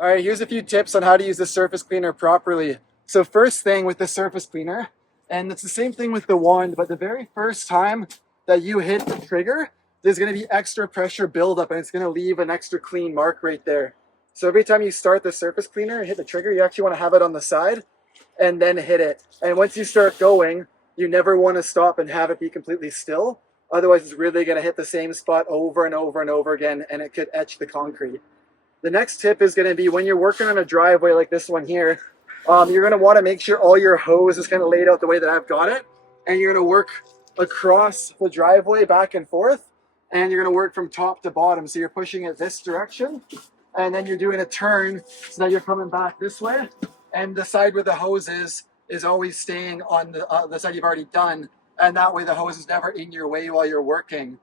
All right, here's a few tips on how to use the surface cleaner properly. So first thing with the surface cleaner, and it's the same thing with the wand, but the very first time that you hit the trigger, there's gonna be extra pressure buildup and it's gonna leave an extra clean mark right there. So every time you start the surface cleaner and hit the trigger, you actually wanna have it on the side and then hit it. And once you start going, you never wanna stop and have it be completely still. Otherwise, it's really gonna hit the same spot over and over and over again and it could etch the concrete. The next tip is going to be when you're working on a driveway like this one here, you're going to want to make sure all your hose is kind of laid out the way that I've got it. And you're going to work across the driveway back and forth. And you're going to work from top to bottom. So you're pushing it this direction. And then you're doing a turn so that you're coming back this way. And the side where the hose is always staying on the side you've already done. And that way the hose is never in your way while you're working.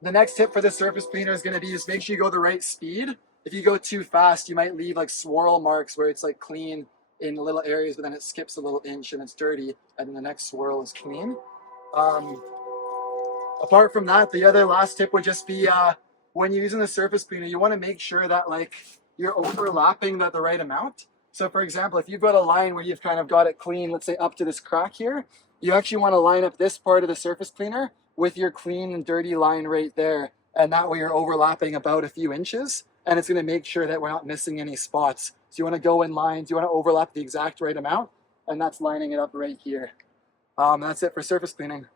The next tip for the surface cleaner is going to be just make sure you go the right speed. If you go too fast, you might leave like swirl marks where it's like clean in little areas, but then it skips a little inch and it's dirty, and then the next swirl is clean. Um, Apart from that, the other last tip would just be when you're using the surface cleaner, you want to make sure that like you're overlapping the right amount. So for example, if you've got a line where you've kind of got it clean, let's say up to this crack here, you actually want to line up this part of the surface cleaner with your clean and dirty line right there. And that way you're overlapping about a few inches and it's going to make sure that we're not missing any spots. So you want to go in lines, you want to overlap the exact right amount, and that's lining it up right here. That's it for surface cleaning.